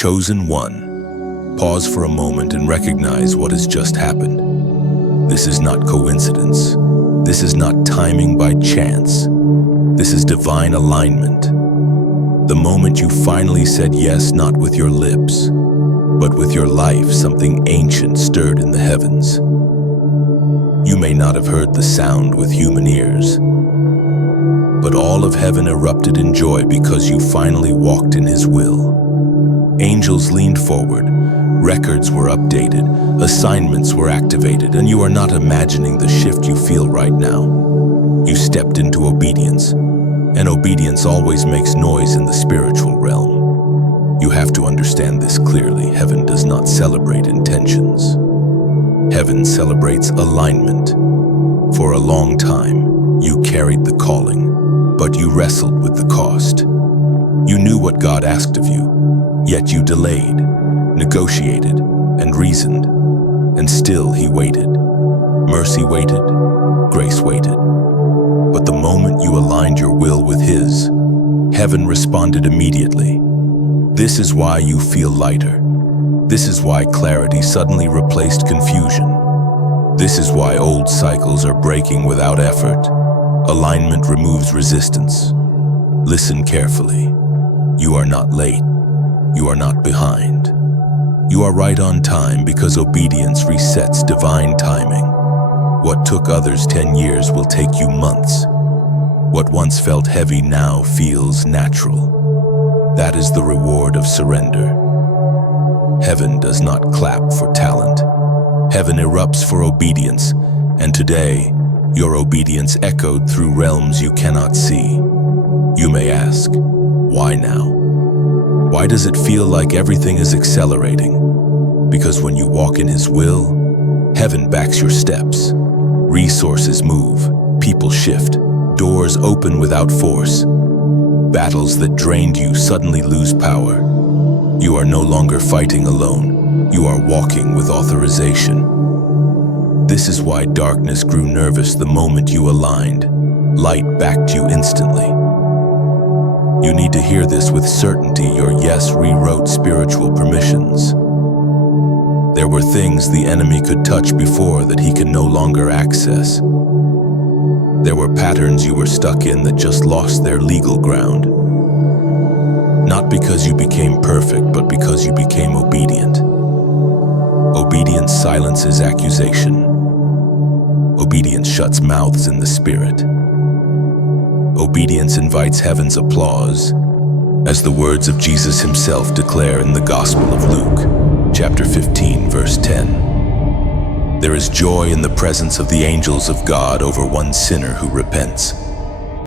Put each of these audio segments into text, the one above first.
Chosen one, pause for a moment and recognize what has just happened. This is not coincidence. This is not timing by chance. This is divine alignment. The moment you finally said yes, not with your lips, but with your life, something ancient stirred in the heavens. You may not have heard the sound with human ears, but all of heaven erupted in joy because you finally walked in His will. Angels leaned forward, records were updated, assignments were activated, and you are not imagining the shift you feel right now. You stepped into obedience, and obedience always makes noise in the spiritual realm. You have to understand this clearly. Heaven does not celebrate intentions. Heaven celebrates alignment. For a long time, you carried the calling, but you wrestled with the cost. You knew what God asked of you, yet you delayed, negotiated, and reasoned, and still He waited. Mercy waited, grace waited. But the moment you aligned your will with His, heaven responded immediately. This is why you feel lighter. This is why clarity suddenly replaced confusion. This is why old cycles are breaking without effort. Alignment removes resistance. Listen carefully. You are not late. You are not behind. You are right on time because obedience resets divine timing. What took others 10 years will take you months. What once felt heavy now feels natural. That is the reward of surrender. Heaven does not clap for talent. Heaven erupts for obedience, and today, your obedience echoed through realms you cannot see. You may ask, why now? Why does it feel like everything is accelerating? Because when you walk in His will, heaven backs your steps. Resources move, people shift, doors open without force. Battles that drained you suddenly lose power. You are no longer fighting alone. You are walking with authorization. This is why darkness grew nervous the moment you aligned. Light backed you instantly. You need to hear this with certainty. Your yes rewrote spiritual permissions. There were things the enemy could touch before that he can no longer access. There were patterns you were stuck in that just lost their legal ground. Not because you became perfect, but because you became obedient. Obedience silences accusation. Obedience shuts mouths in the spirit. Obedience invites heaven's applause, as the words of Jesus Himself declare in the Gospel of Luke, chapter 15, verse 10. There is joy in the presence of the angels of God over one sinner who repents.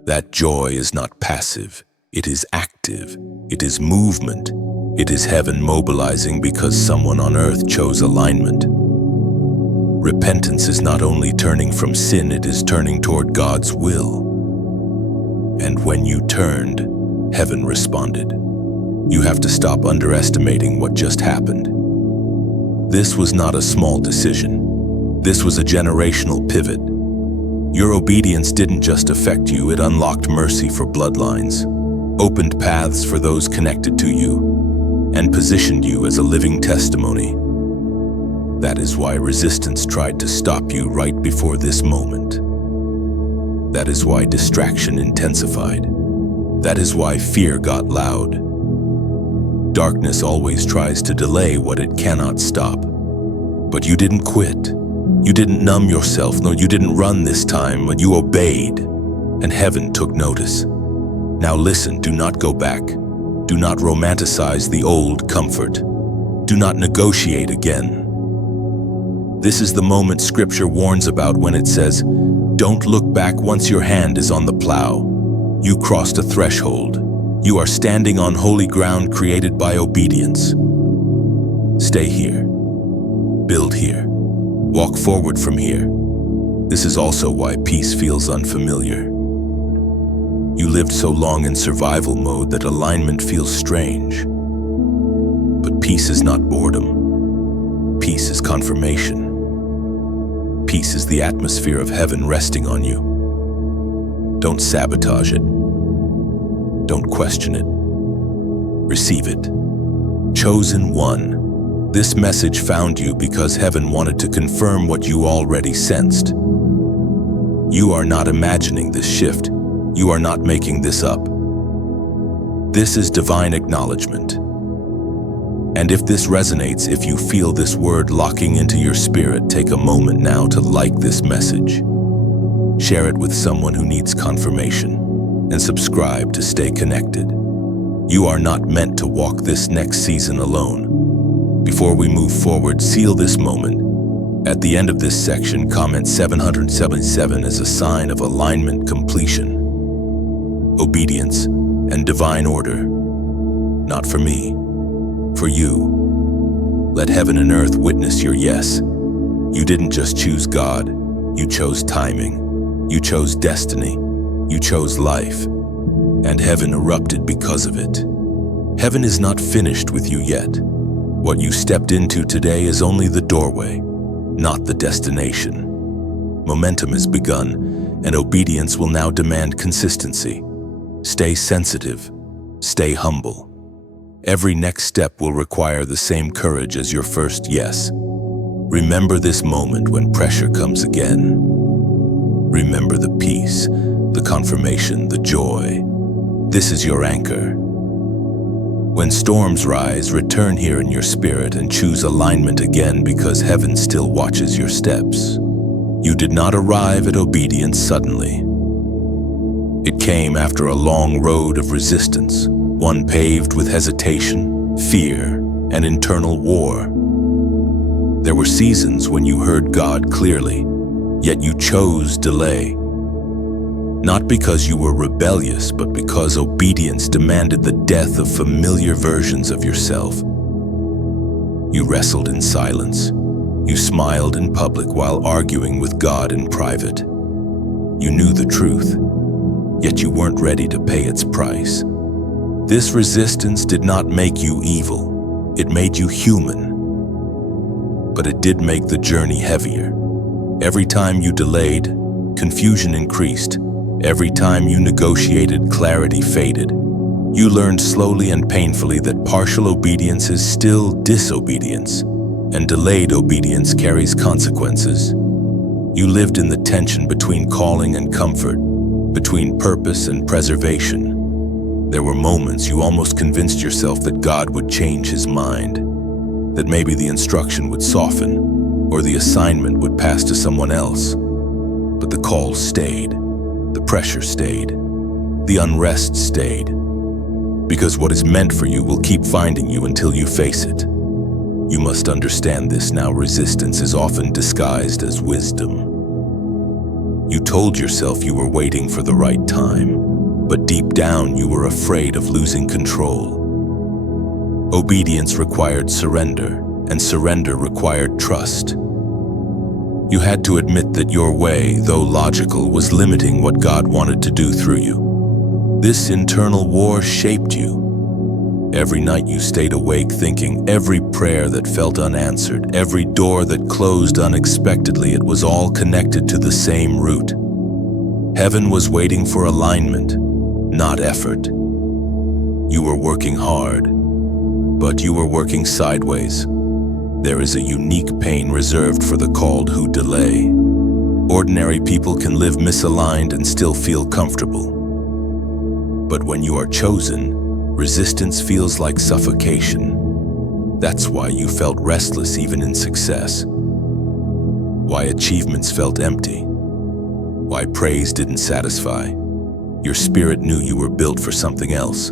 That joy is not passive. It is active. It is movement. It is heaven mobilizing because someone on earth chose alignment. Repentance is not only turning from sin, it is turning toward God's will. And when you turned, heaven responded. You have to stop underestimating what just happened. This was not a small decision. This was a generational pivot. Your obedience didn't just affect you, it unlocked mercy for bloodlines, opened paths for those connected to you, and positioned you as a living testimony. That is why resistance tried to stop you right before this moment. That is why distraction intensified. That is why fear got loud. Darkness always tries to delay what it cannot stop. But you didn't quit. You didn't numb yourself, no, you didn't run this time, but you obeyed, and heaven took notice. Now listen, do not go back. Do not romanticize the old comfort. Do not negotiate again. This is the moment Scripture warns about when it says, "Don't look back once your hand is on the plow." You crossed a threshold. You are standing on holy ground created by obedience. Stay here. Build here. Walk forward from here. This is also why peace feels unfamiliar. You lived so long in survival mode that alignment feels strange. But peace is not boredom. Peace is confirmation. Peace is the atmosphere of heaven resting on you. Don't sabotage it. Don't question it. Receive it. Chosen one. This message found you because heaven wanted to confirm what you already sensed. You are not imagining this shift. You are not making this up. This is divine acknowledgement. And if this resonates, if you feel this word locking into your spirit, take a moment now to like this message. Share it with someone who needs confirmation, and subscribe to stay connected. You are not meant to walk this next season alone. Before we move forward, seal this moment. At the end of this section, comment 777 as a sign of alignment, completion, obedience, and divine order. Not for me, for you. Let heaven and earth witness your yes. You didn't just choose God, you chose timing, you chose destiny, you chose life, and heaven erupted because of it. Heaven is not finished with you yet. What you stepped into today is only the doorway, not the destination. Momentum has begun, and obedience will now demand consistency. Stay sensitive, stay humble. Every next step will require the same courage as your first yes. Remember this moment when pressure comes again. Remember the peace, the confirmation, the joy. This is your anchor. When storms rise, return here in your spirit and choose alignment again, because heaven still watches your steps. You did not arrive at obedience suddenly. It came after a long road of resistance, one paved with hesitation, fear, and internal war. There were seasons when you heard God clearly, yet you chose delay. Not because you were rebellious, but because obedience demanded the death of familiar versions of yourself. You wrestled in silence. You smiled in public while arguing with God in private. You knew the truth, yet you weren't ready to pay its price. This resistance did not make you evil. It made you human. But it did make the journey heavier. Every time you delayed, confusion increased. Every time you negotiated, clarity faded. You learned slowly and painfully that partial obedience is still disobedience, and delayed obedience carries consequences. You lived in the tension between calling and comfort, between purpose and preservation. There were moments you almost convinced yourself that God would change his mind, that maybe the instruction would soften, or the assignment would pass to someone else. But the call stayed, the pressure stayed, the unrest stayed. Because what is meant for you will keep finding you until you face it. You must understand this now. Resistance is often disguised as wisdom. You told yourself you were waiting for the right time, but deep down you were afraid of losing control. Obedience required surrender, and surrender required trust. You had to admit that your way, though logical, was limiting what God wanted to do through you. This internal war shaped you. Every night you stayed awake thinking, every prayer that felt unanswered, every door that closed unexpectedly, it was all connected to the same root. Heaven was waiting for alignment, not effort. You were working hard, but you were working sideways. There is a unique pain reserved for the called who delay. Ordinary people can live misaligned and still feel comfortable. But when you are chosen, resistance feels like suffocation. That's why you felt restless even in success. Why achievements felt empty. Why praise didn't satisfy. Your spirit knew you were built for something else.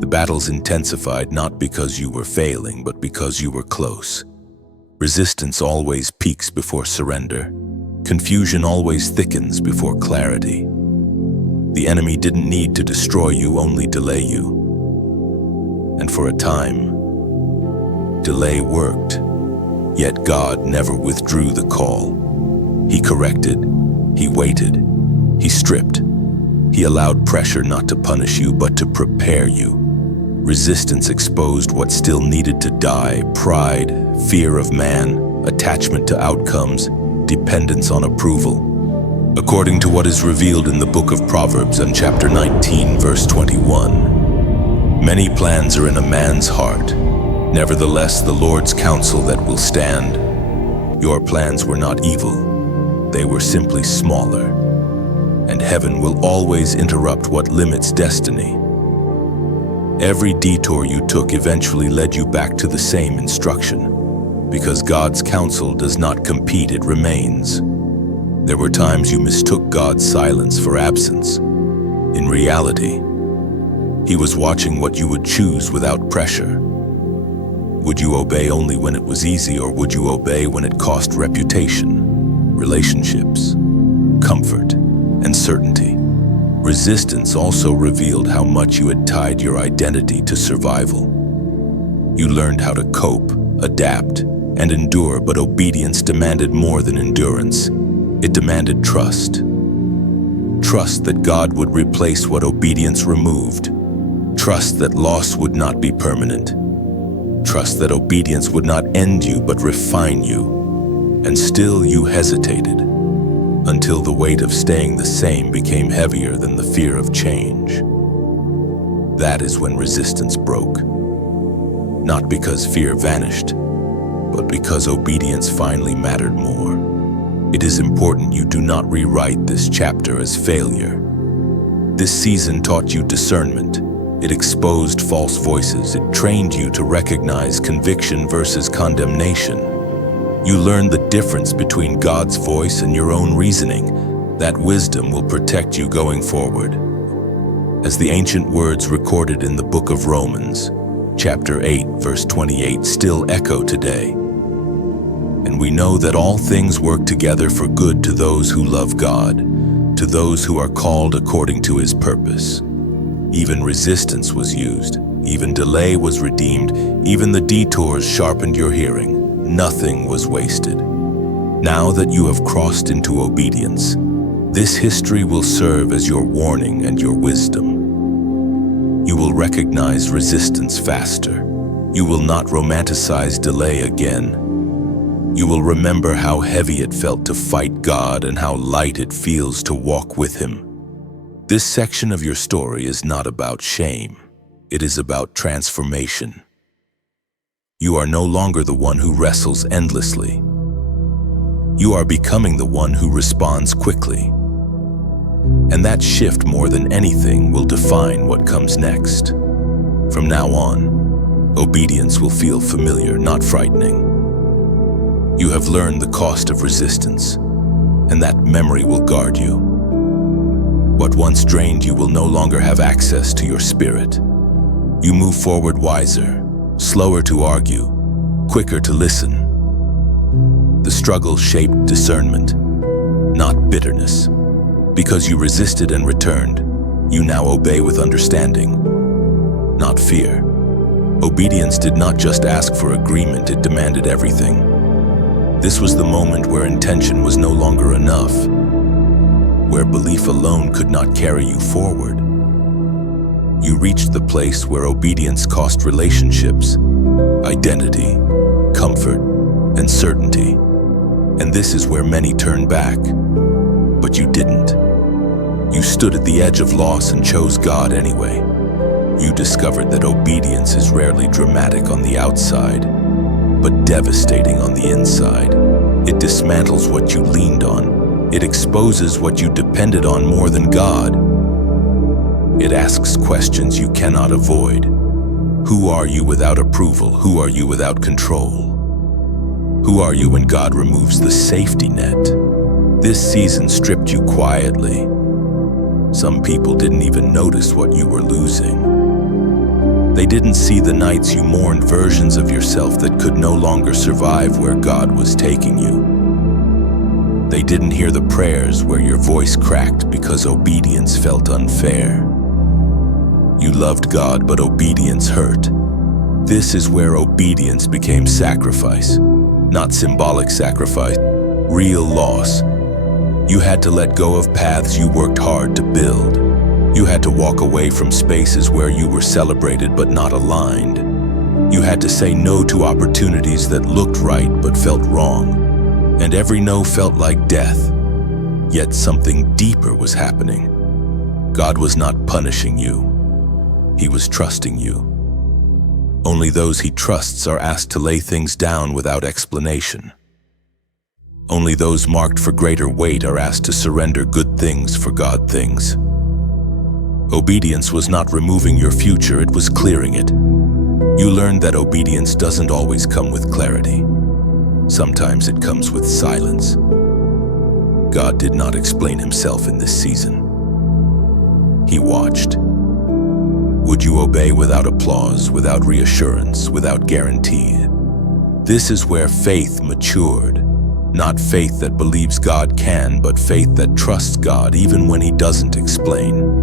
The battles intensified not because you were failing, but because you were close. Resistance always peaks before surrender. Confusion always thickens before clarity. The enemy didn't need to destroy you, only delay you. And for a time, delay worked. Yet God never withdrew the call. He corrected, he waited, he stripped. He allowed pressure not to punish you, but to prepare you. Resistance exposed what still needed to die: pride, fear of man, attachment to outcomes, dependence on approval. According to what is revealed in the book of Proverbs in chapter 19, verse 21, many plans are in a man's heart, Nevertheless, the Lord's counsel that will stand. Your plans were not evil, they were simply smaller. And heaven will always interrupt what limits destiny. Every detour you took eventually led you back to the same instruction. Because God's counsel does not compete, it remains. There were times you mistook God's silence for absence. In reality, He was watching what you would choose without pressure. Would you obey only when it was easy, or would you obey when it cost reputation, relationships, comfort, and certainty? Resistance also revealed how much you had tied your identity to survival. You learned how to cope, adapt, and endure, but obedience demanded more than endurance. It demanded trust. Trust that God would replace what obedience removed. Trust that loss would not be permanent. Trust that obedience would not end you but refine you. And still you hesitated, until the weight of staying the same became heavier than the fear of change. That is when resistance broke. Not because fear vanished, but because obedience finally mattered more. It is important you do not rewrite this chapter as failure. This season taught you discernment. It exposed false voices. It trained you to recognize conviction versus condemnation. You learned the difference between God's voice and your own reasoning. That wisdom will protect you going forward. As the ancient words recorded in the book of Romans, chapter 8, verse 28, still echo today. And we know that all things work together for good to those who love God, to those who are called according to His purpose. Even resistance was used, even delay was redeemed, even the detours sharpened your hearing. Nothing was wasted. Now that you have crossed into obedience, this history will serve as your warning and your wisdom. You will recognize resistance faster. You will not romanticize delay again. You will remember how heavy it felt to fight God and how light it feels to walk with Him. This section of your story is not about shame. It is about transformation. You are no longer the one who wrestles endlessly. You are becoming the one who responds quickly. And that shift, more than anything, will define what comes next. From now on, obedience will feel familiar, not frightening. You have learned the cost of resistance, and that memory will guard you. What once drained you will no longer have access to your spirit. You move forward wiser, slower to argue, quicker to listen. The struggle shaped discernment, not bitterness. Because you resisted and returned, you now obey with understanding, not fear. Obedience did not just ask for agreement, it demanded everything. This was the moment where intention was no longer enough, where belief alone could not carry you forward. You reached the place where obedience cost relationships, identity, comfort, and certainty. And this is where many turn back. But you didn't. You stood at the edge of loss and chose God anyway. You discovered that obedience is rarely dramatic on the outside, but devastating on the inside. It dismantles what you leaned on. It exposes what you depended on more than God. It asks questions you cannot avoid. Who are you without approval? Who are you without control? Who are you when God removes the safety net? This season stripped you quietly. Some people didn't even notice what you were losing. They didn't see the nights you mourned versions of yourself that could no longer survive where God was taking you. They didn't hear the prayers where your voice cracked because obedience felt unfair. You loved God, but obedience hurt. This is where obedience became sacrifice, not symbolic sacrifice, real loss. You had to let go of paths you worked hard to build. You had to walk away from spaces where you were celebrated but not aligned. You had to say no to opportunities that looked right but felt wrong. And every no felt like death. Yet something deeper was happening. God was not punishing you. He was trusting you. Only those he trusts are asked to lay things down without explanation. Only those marked for greater weight are asked to surrender good things for God things. Obedience was not removing your future, it was clearing it. You learned that obedience doesn't always come with clarity. Sometimes it comes with silence. God did not explain himself in this season. He watched. Would you obey without applause, without reassurance, without guarantee? This is where faith matured. Not faith that believes God can, but faith that trusts God even when he doesn't explain.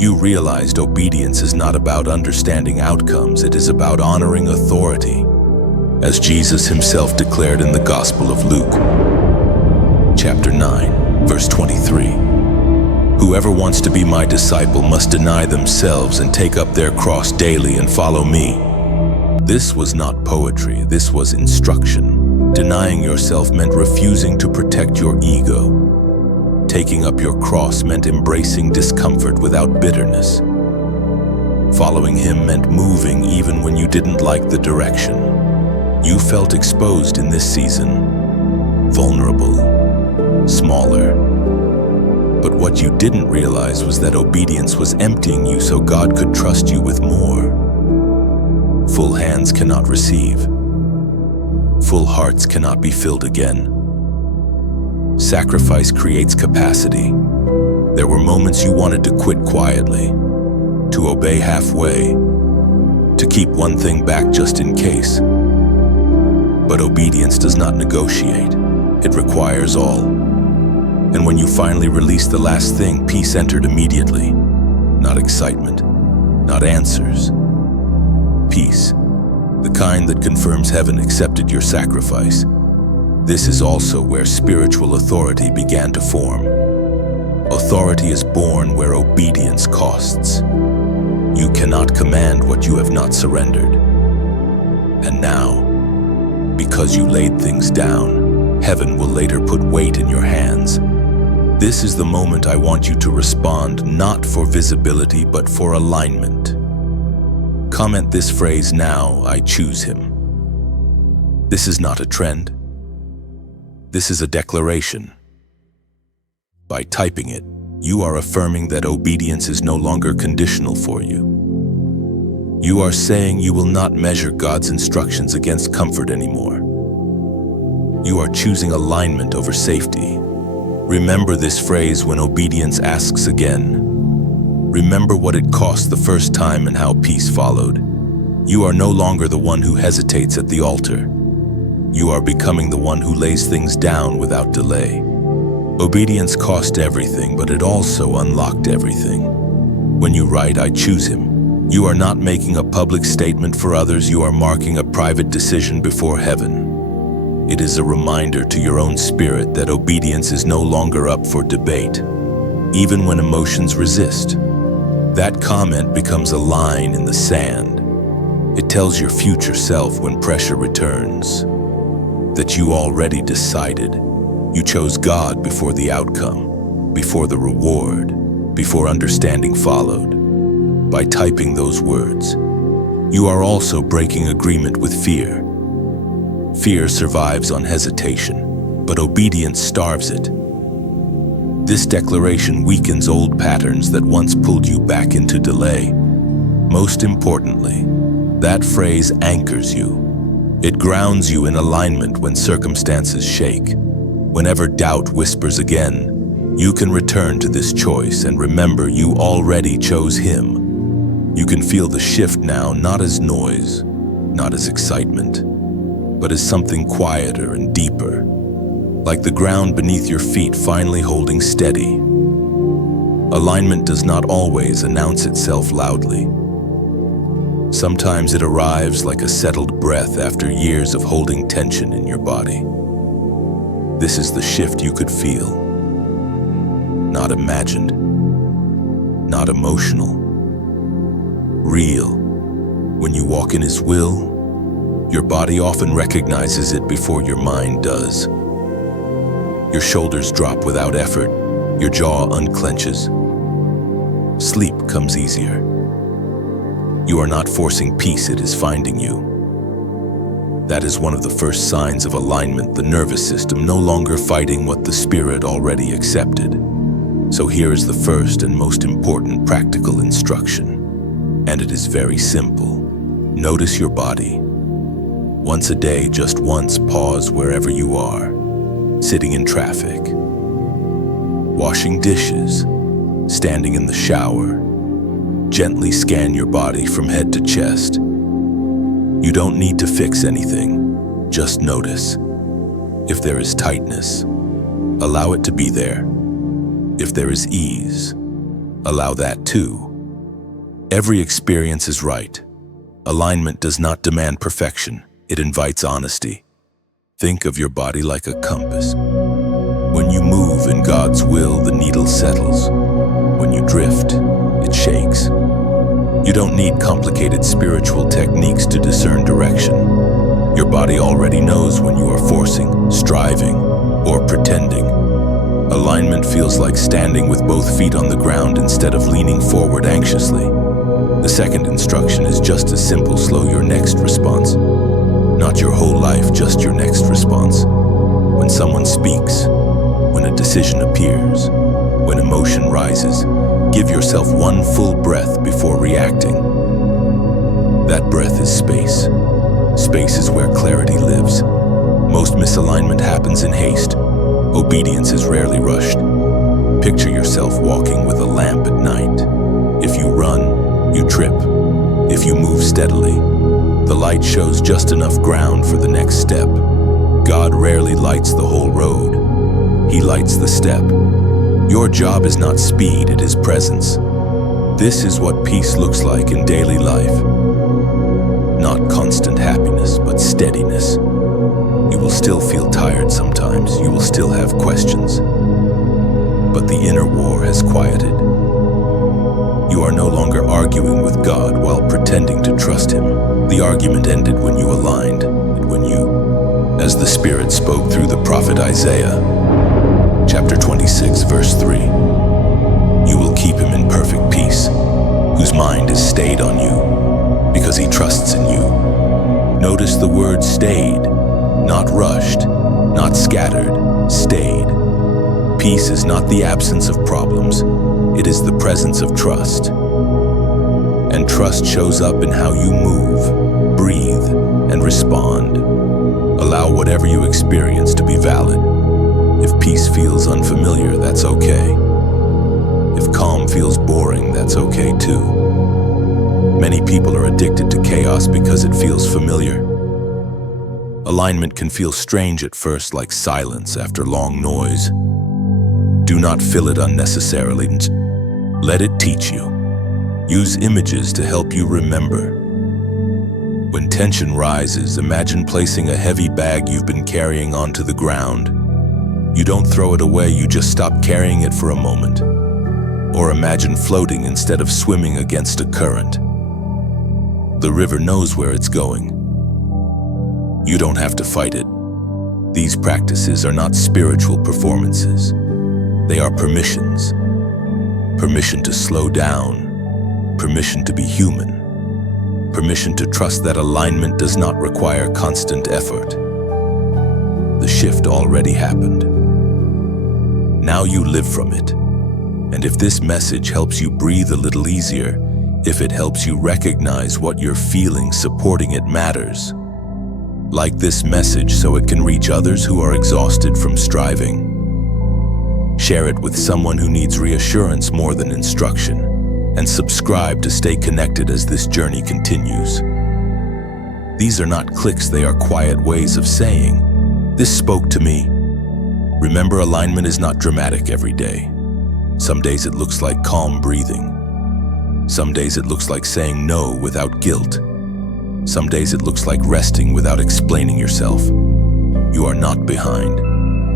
You realized obedience is not about understanding outcomes, it is about honoring authority, as Jesus himself declared in the Gospel of Luke, chapter 9, verse 23. Whoever wants to be my disciple must deny themselves and take up their cross daily and follow me. This was not poetry, this was instruction. Denying yourself meant refusing to protect your ego. Taking up your cross meant embracing discomfort without bitterness. Following him meant moving even when you didn't like the direction. You felt exposed in this season, vulnerable, smaller. But what you didn't realize was that obedience was emptying you so God could trust you with more. Full hands cannot receive. Full hearts cannot be filled again. Sacrifice creates capacity. There were moments you wanted to quit quietly, to obey halfway, to keep one thing back just in case. But obedience does not negotiate. It requires all. And when you finally released the last thing, peace entered immediately. Not excitement, not answers. Peace. The kind that confirms heaven accepted your sacrifice. This is also where spiritual authority began to form. Authority is born where obedience costs. You cannot command what you have not surrendered. And now, because you laid things down, heaven will later put weight in your hands. This is the moment I want you to respond, not for visibility, but for alignment. Comment this phrase now, I choose him. This is not a trend. This is a declaration. By typing it, you are affirming that obedience is no longer conditional for you. You are saying you will not measure God's instructions against comfort anymore. You are choosing alignment over safety. Remember this phrase when obedience asks again. Remember what it cost the first time and how peace followed. You are no longer the one who hesitates at the altar. You are becoming the one who lays things down without delay. Obedience cost everything, but it also unlocked everything. When you write, I choose him, you are not making a public statement for others, you are marking a private decision before heaven. It is a reminder to your own spirit that obedience is no longer up for debate, even when emotions resist. That comment becomes a line in the sand. It tells your future self when pressure returns that you already decided. You chose God before the outcome, before the reward, before understanding followed. By typing those words, you are also breaking agreement with fear. Fear survives on hesitation, but obedience starves it. This declaration weakens old patterns that once pulled you back into delay. Most importantly, that phrase anchors you. It grounds you in alignment when circumstances shake. Whenever doubt whispers again, you can return to this choice and remember you already chose him. You can feel the shift now, not as noise, not as excitement, but as something quieter and deeper. Like the ground beneath your feet finally holding steady. Alignment does not always announce itself loudly. Sometimes it arrives like a settled breath after years of holding tension in your body. This is the shift you could feel. Not imagined, not emotional. Real. When you walk in his will, your body often recognizes it before your mind does. Your shoulders drop without effort, your jaw unclenches. Sleep comes easier. You are not forcing peace, it is finding you. That is one of the first signs of alignment, the nervous system no longer fighting what the spirit already accepted. So here is the first and most important practical instruction, and it is very simple. Notice your body. Once a day, just once, pause wherever you are, sitting in traffic, washing dishes, standing in the shower. Gently scan your body from head to chest. You don't need to fix anything, just notice. If there is tightness, allow it to be there. If there is ease, allow that too. Every experience is right. Alignment does not demand perfection, it invites honesty. Think of your body like a compass. When you move in God's will, the needle settles. When you drift, it shakes. You don't need complicated spiritual techniques to discern direction. Your body already knows when you are forcing, striving, or pretending. Alignment feels like standing with both feet on the ground instead of leaning forward anxiously. The second instruction is just as simple: slow your next response. Not your whole life, just your next response. When someone speaks, when a decision appears, when emotion rises, give yourself one full breath before reacting. That breath is space. Space is where clarity lives. Most misalignment happens in haste. Obedience is rarely rushed. Picture yourself walking with a lamp at night. If you run, you trip. If you move steadily, the light shows just enough ground for the next step. God rarely lights the whole road. He lights the step. Your job is not speed, it is presence. This is what peace looks like in daily life. Not constant happiness, but steadiness. You will still feel tired sometimes, you will still have questions. But the inner war has quieted. You are no longer arguing with God while pretending to trust Him. The argument ended when you aligned, as the Spirit spoke through the prophet Isaiah. Chapter 26, verse 3. You will keep him in perfect peace, whose mind is stayed on you, because he trusts in you. Notice the word stayed, not rushed, not scattered, stayed. Peace is not the absence of problems, it is the presence of trust. And trust shows up in how you move, breathe, and respond. Allow whatever you experience to be valid. If peace feels unfamiliar, that's okay. If calm feels boring, that's okay too. Many people are addicted to chaos because it feels familiar. Alignment can feel strange at first, like silence after long noise. Do not fill it unnecessarily. Let it teach you. Use images to help you remember. When tension rises, imagine placing a heavy bag you've been carrying onto the ground. You don't throw it away, you just stop carrying it for a moment. Or imagine floating instead of swimming against a current. The river knows where it's going. You don't have to fight it. These practices are not spiritual performances. They are permissions. Permission to slow down. Permission to be human. Permission to trust that alignment does not require constant effort. The shift already happened. Now you live from it. And if this message helps you breathe a little easier, if it helps you recognize what you're feeling, supporting it matters. Like this message so it can reach others who are exhausted from striving. Share it with someone who needs reassurance more than instruction, and subscribe to stay connected as this journey continues. These are not clicks, they are quiet ways of saying, "This spoke to me." Remember, alignment is not dramatic every day. Some days it looks like calm breathing. Some days it looks like saying no without guilt. Some days it looks like resting without explaining yourself. You are not behind.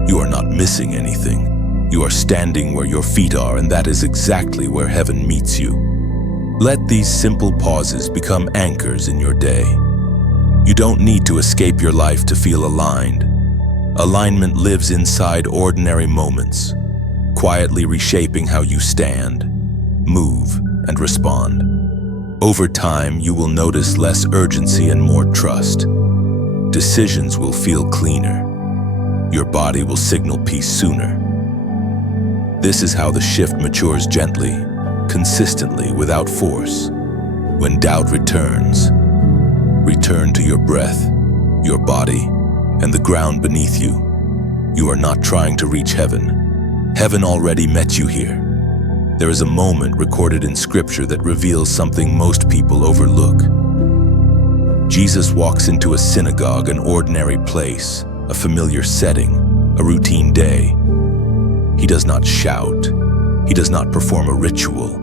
You are not missing anything. You are standing where your feet are, and that is exactly where heaven meets you. Let these simple pauses become anchors in your day. You don't need to escape your life to feel aligned. Alignment lives inside ordinary moments, quietly reshaping how you stand, move, and respond. Over time, you will notice less urgency and more trust. Decisions will feel cleaner. Your body will signal peace sooner. This is how the shift matures gently, consistently, without force. When doubt returns, return to your breath, your body, and the ground beneath you. You are not trying to reach heaven. Heaven already met you here. There is a moment recorded in Scripture that reveals something most people overlook. Jesus walks into a synagogue, an ordinary place, a familiar setting, a routine day. He does not shout. He does not perform a ritual.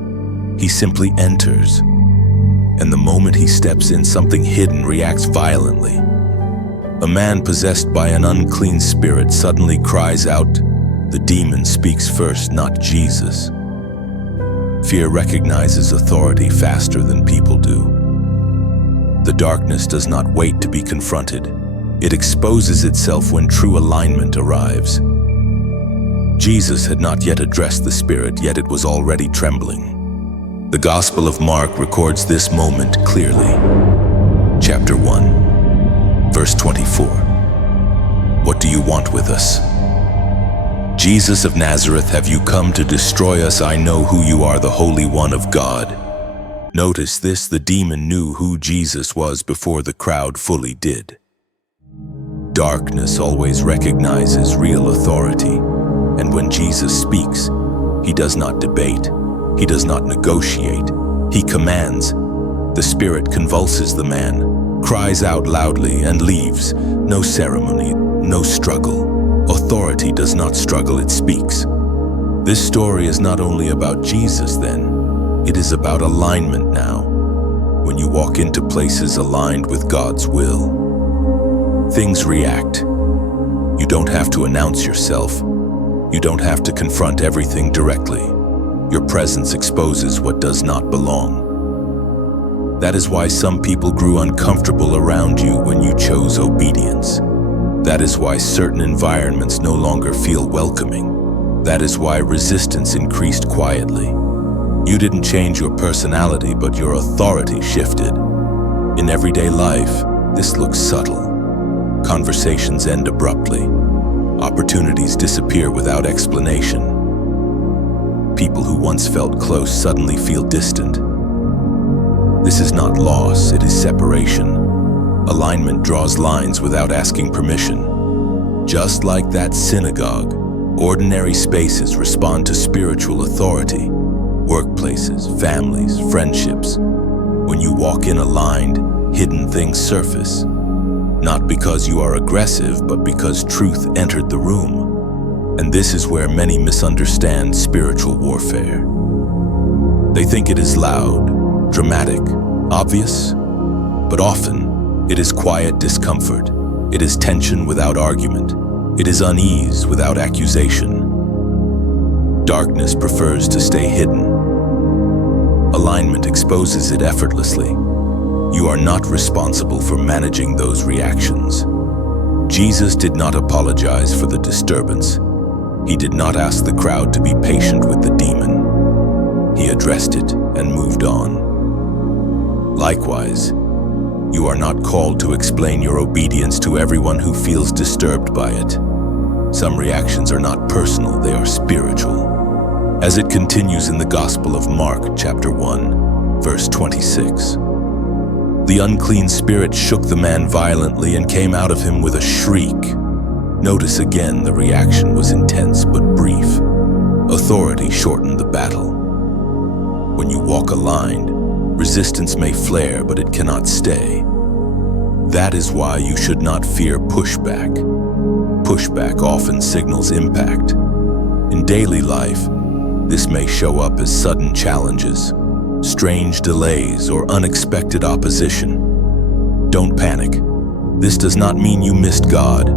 He simply enters. And the moment he steps in, something hidden reacts violently. A man possessed by an unclean spirit suddenly cries out. The demon speaks first, not Jesus. Fear recognizes authority faster than people do. The darkness does not wait to be confronted. It exposes itself when true alignment arrives. Jesus had not yet addressed the spirit, yet it was already trembling. The Gospel of Mark records this moment clearly. Chapter 1, verse 24. What do you want with us? Jesus of Nazareth, have you come to destroy us? I know who you are, the Holy One of God. Notice this, the demon knew who Jesus was before the crowd fully did. Darkness always recognizes real authority, and when Jesus speaks, he does not debate, he does not negotiate, he commands. The spirit convulses the man, cries out loudly, and leaves. No ceremony, no struggle. Authority does not struggle, it speaks. This story is not only about Jesus then, it is about alignment now. When you walk into places aligned with God's will, things react. You don't have to announce yourself. You don't have to confront everything directly. Your presence exposes what does not belong. That is why some people grew uncomfortable around you when you chose obedience. That is why certain environments no longer feel welcoming. That is why resistance increased quietly. You didn't change your personality, but your authority shifted. In everyday life, this looks subtle. Conversations end abruptly. Opportunities disappear without explanation. People who once felt close suddenly feel distant. This is not loss, it is separation. Alignment draws lines without asking permission. Just like that synagogue, ordinary spaces respond to spiritual authority. Workplaces, families, friendships. When you walk in aligned, hidden things surface. Not because you are aggressive, but because truth entered the room. And this is where many misunderstand spiritual warfare. They think it is loud, dramatic, obvious, but often it is quiet discomfort. It is tension without argument. It is unease without accusation. Darkness prefers to stay hidden. Alignment exposes it effortlessly. You are not responsible for managing those reactions. Jesus did not apologize for the disturbance. He did not ask the crowd to be patient with the demon. He addressed it and moved on. Likewise, you are not called to explain your obedience to everyone who feels disturbed by it. Some reactions are not personal, they are spiritual. As it continues in the Gospel of Mark, chapter 1, verse 26. The unclean spirit shook the man violently and came out of him with a shriek. Notice again, the reaction was intense but brief. Authority shortened the battle. When you walk aligned, resistance may flare, but it cannot stay. That is why you should not fear pushback. Pushback often signals impact. In daily life, this may show up as sudden challenges, strange delays, or unexpected opposition. Don't panic. This does not mean you missed God.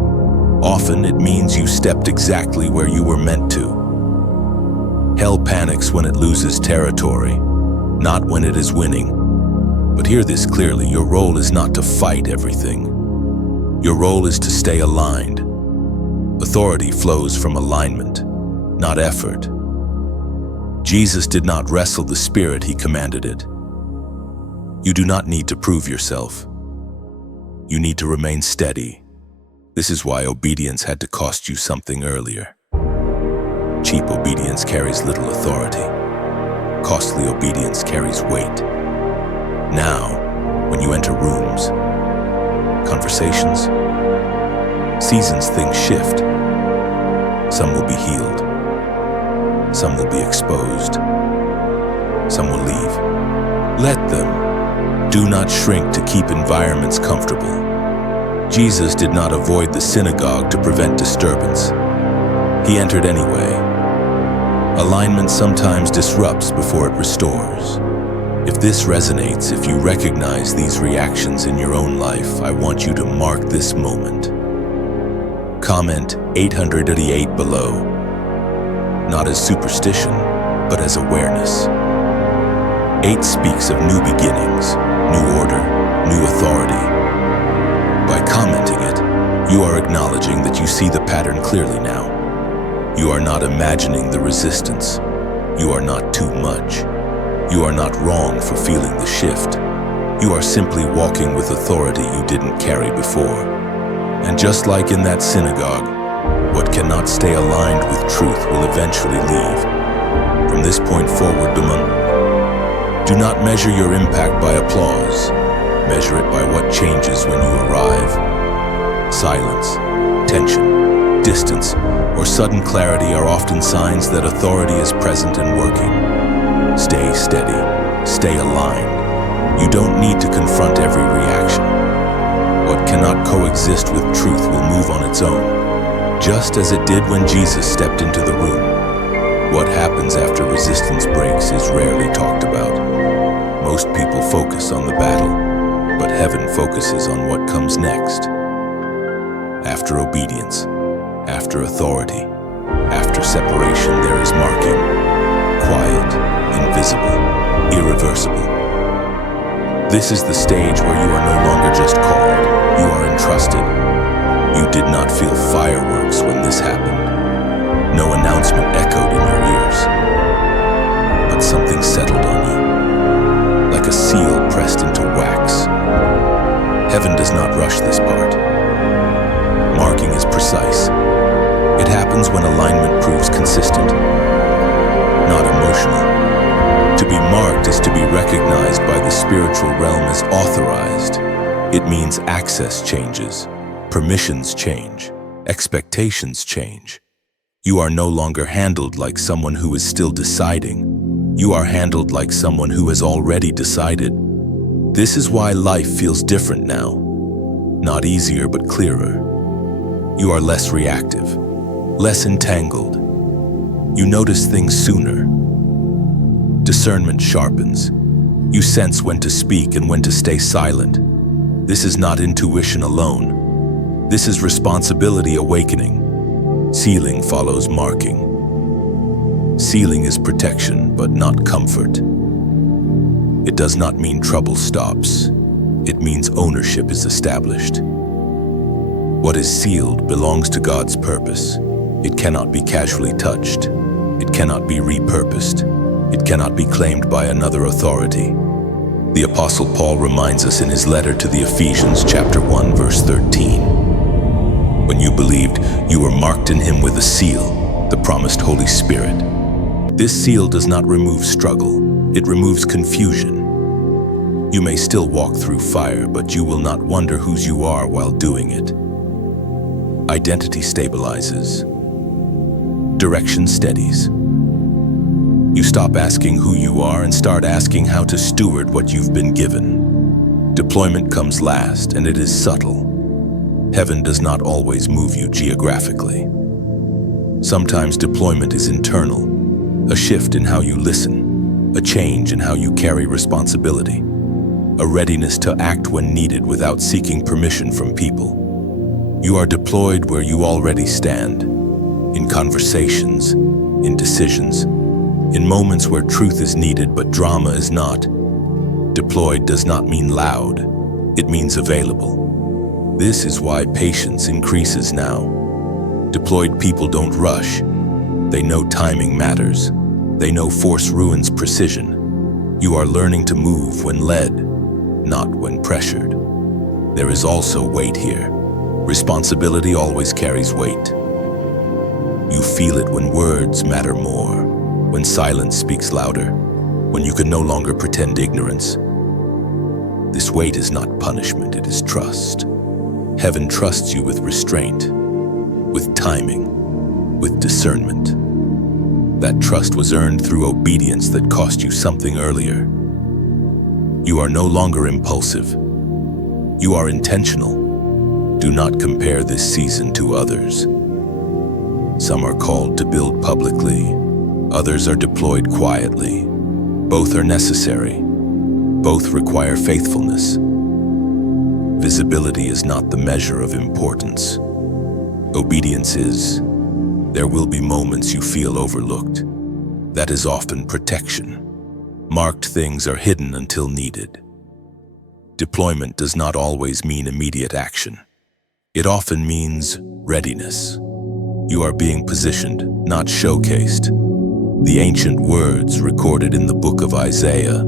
Often it means you stepped exactly where you were meant to. Hell panics when it loses territory, not when it is winning. But hear this clearly, your role is not to fight everything. Your role is to stay aligned. Authority flows from alignment, not effort. Jesus did not wrestle the spirit, he commanded it. You do not need to prove yourself. You need to remain steady. This is why obedience had to cost you something earlier. Cheap obedience carries little authority. Costly obedience carries weight. Now, when you enter rooms, conversations, seasons, things shift. Some will be healed. Some will be exposed. Some will leave. Let them. Do not shrink to keep environments comfortable. Jesus did not avoid the synagogue to prevent disturbance. He entered anyway. Alignment sometimes disrupts before it restores. If this resonates, if you recognize these reactions in your own life, I want you to mark this moment. Comment 888 below. Not as superstition, but as awareness. 8 speaks of new beginnings, new order, new authority. By commenting it, you are acknowledging that you see the pattern clearly now. You are not imagining the resistance. You are not too much. You are not wrong for feeling the shift. You are simply walking with authority you didn't carry before. And just like in that synagogue, what cannot stay aligned with truth will eventually leave. From this point forward, do not measure your impact by applause. Measure it by what changes when you arrive. Silence, tension, distance, or sudden clarity are often signs that authority is present and working. Stay steady, stay aligned. You don't need to confront every reaction. What cannot coexist with truth will move on its own, just as it did when Jesus stepped into the room. What happens after resistance breaks is rarely talked about. Most people focus on the battle, but heaven focuses on what comes next. After obedience, after authority, after separation, there is marking. Quiet, invisible, irreversible. This is the stage where you are no longer just called, you are entrusted. You did not feel fireworks when this happened. No announcement echoed in your ears. But something settled on you, like a seal pressed into wax. Heaven does not rush this part. Marking is precise. It happens when alignment proves consistent, not emotional. To be marked is to be recognized by the spiritual realm as authorized. It means access changes, permissions change, expectations change. You are no longer handled like someone who is still deciding. You are handled like someone who has already decided. This is why life feels different now. Not easier, but clearer. You are less reactive, less entangled. You notice things sooner. Discernment sharpens. You sense when to speak and when to stay silent. This is not intuition alone. This is responsibility awakening. Sealing follows marking. Sealing is protection, but not comfort. It does not mean trouble stops. It means ownership is established. What is sealed belongs to God's purpose. It cannot be casually touched. It cannot be repurposed. It cannot be claimed by another authority. The Apostle Paul reminds us in his letter to the Ephesians chapter 1, verse 13. When you believed, you were marked in him with a seal, the promised Holy Spirit. This seal does not remove struggle. It removes confusion. You may still walk through fire, but you will not wonder whose you are while doing it. Identity stabilizes. Direction steadies. You stop asking who you are and start asking how to steward what you've been given. Deployment comes last, and it is subtle. Heaven does not always move you geographically. Sometimes deployment is internal, a shift in how you listen, a change in how you carry responsibility, a readiness to act when needed without seeking permission from people. You are deployed where you already stand, in conversations, in decisions, in moments where truth is needed but drama is not. Deployed does not mean loud, it means available. This is why patience increases now. Deployed people don't rush. They know timing matters. They know force ruins precision. You are learning to move when led, not when pressured. There is also weight here. Responsibility always carries weight. You feel it when words matter more, when silence speaks louder, when you can no longer pretend ignorance. This weight is not punishment, it is trust. Heaven trusts you with restraint, with timing, with discernment. That trust was earned through obedience that cost you something earlier. You are no longer impulsive. You are intentional. Do not compare this season to others. Some are called to build publicly. Others are deployed quietly. Both are necessary. Both require faithfulness. Visibility is not the measure of importance. Obedience is. There will be moments you feel overlooked. That is often protection. Marked things are hidden until needed. Deployment does not always mean immediate action. It often means readiness. You are being positioned, not showcased. The ancient words recorded in the book of Isaiah,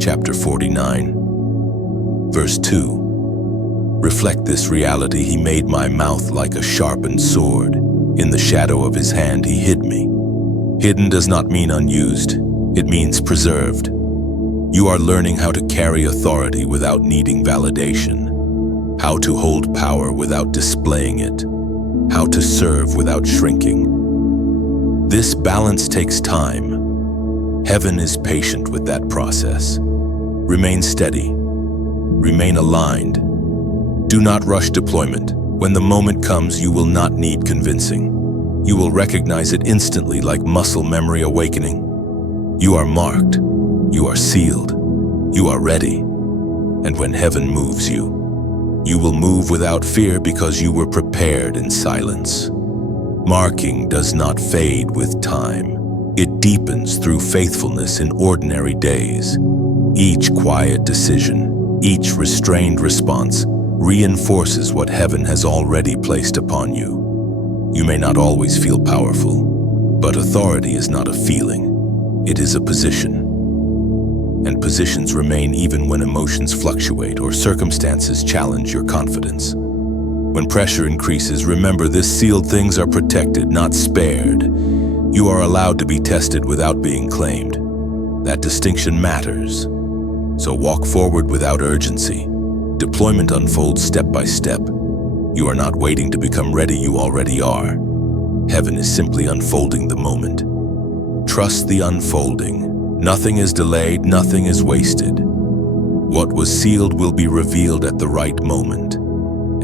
chapter 49, verse 2. Reflect this reality. He made my mouth like a sharpened sword. In the shadow of his hand he hid me. Hidden does not mean unused. It means preserved. You are learning how to carry authority without needing validation, how to hold power without displaying it, how to serve without shrinking. This balance takes time. Heaven is patient with that process. Remain steady. Remain aligned. Do not rush deployment. When the moment comes, you will not need convincing. You will recognize it instantly, like muscle memory awakening. You are marked. You are sealed. You are ready. And when heaven moves you, you will move without fear because you were prepared in silence. Marking does not fade with time. It deepens through faithfulness in ordinary days. Each quiet decision, each restrained response reinforces what heaven has already placed upon you. You may not always feel powerful, but authority is not a feeling. It is a position. And positions remain even when emotions fluctuate or circumstances challenge your confidence. When pressure increases, remember this: sealed things are protected, not spared. You are allowed to be tested without being claimed. That distinction matters. So walk forward without urgency. Deployment unfolds step by step. You are not waiting to become ready, you already are. Heaven is simply unfolding the moment. Trust the unfolding. Nothing is delayed, nothing is wasted. What was sealed will be revealed at the right moment.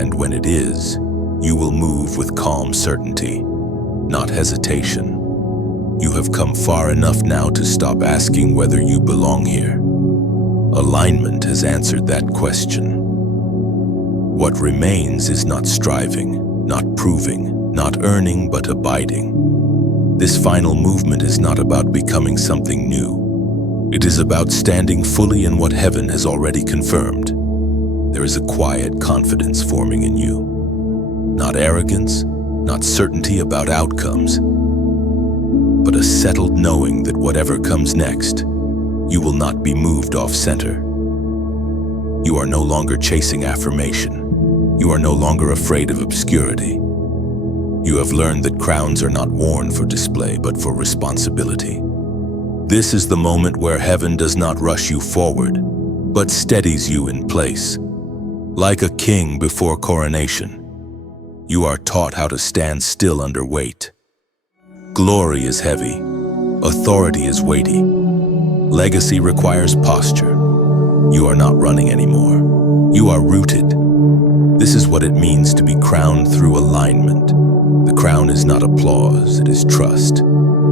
And when it is, you will move with calm certainty, not hesitation. You have come far enough now to stop asking whether you belong here. Alignment has answered that question. What remains is not striving, not proving, not earning, but abiding. This final movement is not about becoming something new. It is about standing fully in what heaven has already confirmed. There is a quiet confidence forming in you. Not arrogance, not certainty about outcomes, but a settled knowing that whatever comes next, you will not be moved off center. You are no longer chasing affirmation. You are no longer afraid of obscurity. You have learned that crowns are not worn for display, but for responsibility. This is the moment where heaven does not rush you forward, but steadies you in place. Like a king before coronation, you are taught how to stand still under weight. Glory is heavy. Authority is weighty. Legacy requires posture. You are not running anymore. You are rooted. This is what it means to be crowned through alignment. The crown is not applause, it is trust.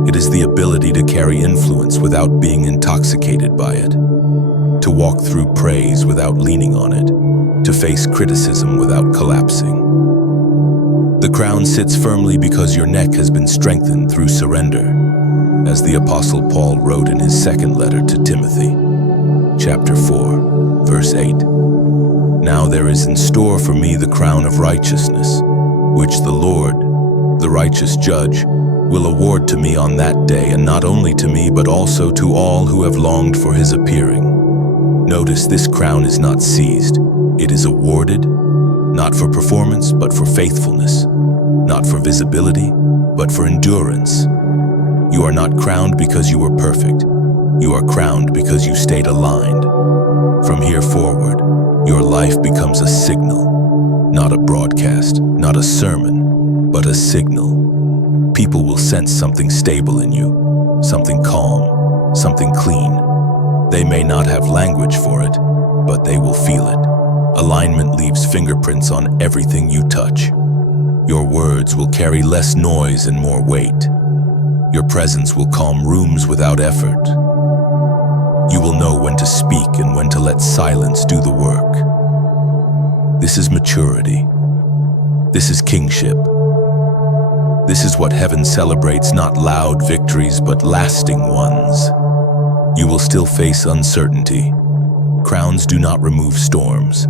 It is the ability to carry influence without being intoxicated by it, to walk through praise without leaning on it, to face criticism without collapsing. The crown sits firmly because your neck has been strengthened through surrender, as the Apostle Paul wrote in his second letter to Timothy, chapter 4, verse 8. Now there is in store for me the crown of righteousness, which the Lord, the righteous judge, will award to me on that day, and not only to me, but also to all who have longed for his appearing. Notice this crown is not seized. It is awarded, not for performance, but for faithfulness. Not for visibility, but for endurance. You are not crowned because you were perfect. You are crowned because you stayed aligned. From here forward, your life becomes a signal, not a broadcast, not a sermon, but a signal. People will sense something stable in you, something calm, something clean. They may not have language for it, but they will feel it. Alignment leaves fingerprints on everything you touch. Your words will carry less noise and more weight. Your presence will calm rooms without effort. You will know when to speak and when to let silence do the work. This is maturity. This is kingship. This is what heaven celebrates, not loud victories, but lasting ones. You will still face uncertainty. Crowns do not remove storms,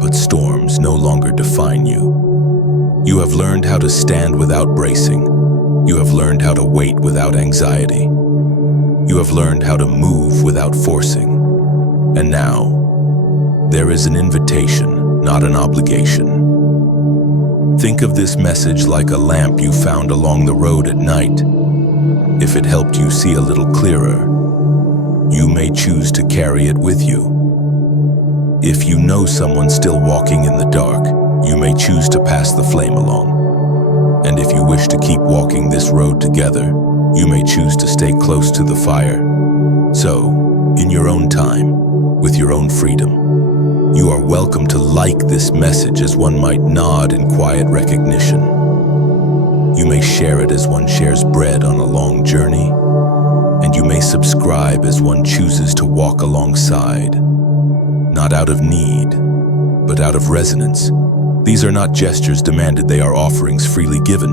but storms no longer define you. You have learned how to stand without bracing. You have learned how to wait without anxiety. You have learned how to move without forcing. And now, there is an invitation, not an obligation. Think of this message like a lamp you found along the road at night. If it helped you see a little clearer, you may choose to carry it with you. If you know someone still walking in the dark, you may choose to pass the flame along. And if you wish to keep walking this road together, you may choose to stay close to the fire. So, in your own time, with your own freedom, you are welcome to like this message as one might nod in quiet recognition. You may share it as one shares bread on a long journey, and you may subscribe as one chooses to walk alongside, not out of need, but out of resonance. These are not gestures demanded, they are offerings freely given.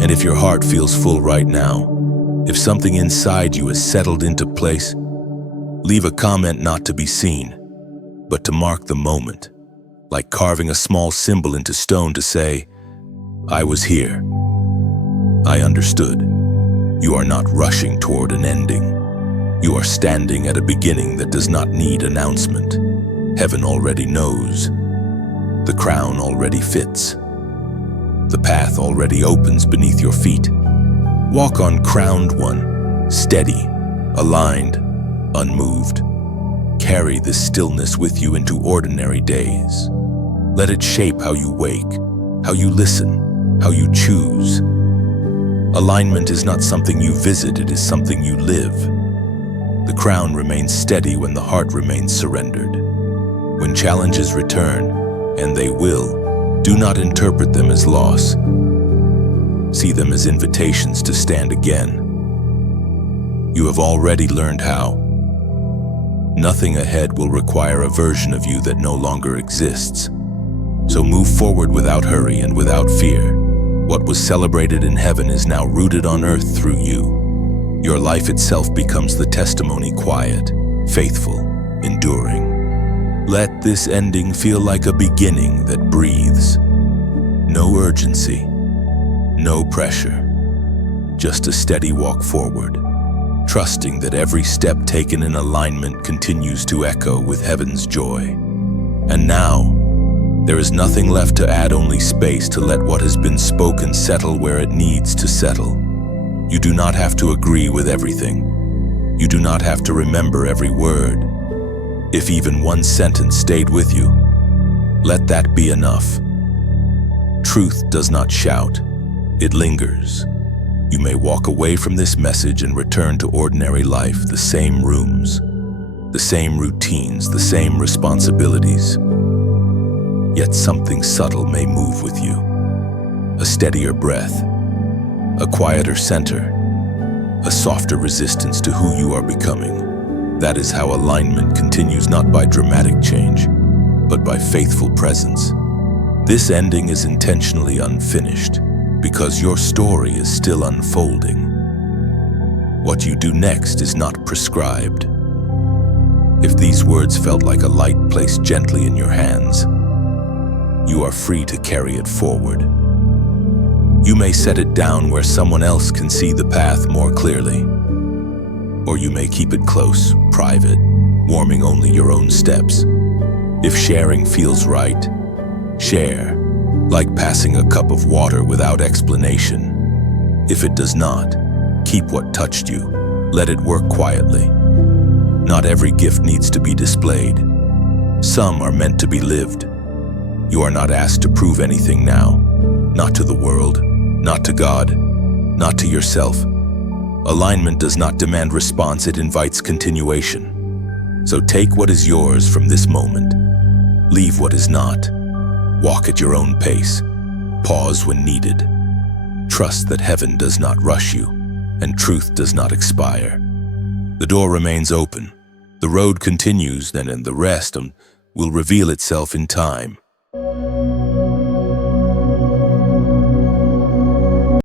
And if your heart feels full right now, if something inside you has settled into place, leave a comment not to be seen, but to mark the moment, like carving a small symbol into stone to say, I was here. I understood. You are not rushing toward an ending. You are standing at a beginning that does not need announcement. Heaven already knows. The crown already fits. The path already opens beneath your feet. Walk on crowned one, steady, aligned, unmoved. Carry this stillness with you into ordinary days. Let it shape how you wake, how you listen, how you choose. Alignment is not something you visit, it is something you live. The crown remains steady when the heart remains surrendered. When challenges return, and they will, do not interpret them as loss. See them as invitations to stand again. You have already learned how. Nothing ahead will require a version of you that no longer exists. So move forward without hurry and without fear. What was celebrated in heaven is now rooted on earth through you. Your life itself becomes the testimony, quiet, faithful, enduring. Let this ending feel like a beginning that breathes. No urgency, no pressure, just a steady walk forward, trusting that every step taken in alignment continues to echo with heaven's joy. And now, there is nothing left to add, only space to let what has been spoken settle where it needs to settle. You do not have to agree with everything. You do not have to remember every word. If even one sentence stayed with you, let that be enough. Truth does not shout, it lingers. You may walk away from this message and return to ordinary life, the same rooms, the same routines, the same responsibilities. Yet something subtle may move with you. A steadier breath, a quieter center, a softer resistance to who you are becoming. That is how alignment continues, not by dramatic change, but by faithful presence. This ending is intentionally unfinished because your story is still unfolding. What you do next is not prescribed. If these words felt like a light placed gently in your hands, you are free to carry it forward. You may set it down where someone else can see the path more clearly, or you may keep it close, private, warming only your own steps. If sharing feels right, share, like passing a cup of water without explanation. If it does not, keep what touched you. Let it work quietly. Not every gift needs to be displayed. Some are meant to be lived. You are not asked to prove anything now. Not to the world, not to God, not to yourself. Alignment does not demand response, it invites continuation. So take what is yours from this moment. Leave what is not. Walk at your own pace. Pause when needed. Trust that heaven does not rush you, and truth does not expire. The door remains open. The road continues, and the rest will reveal itself in time.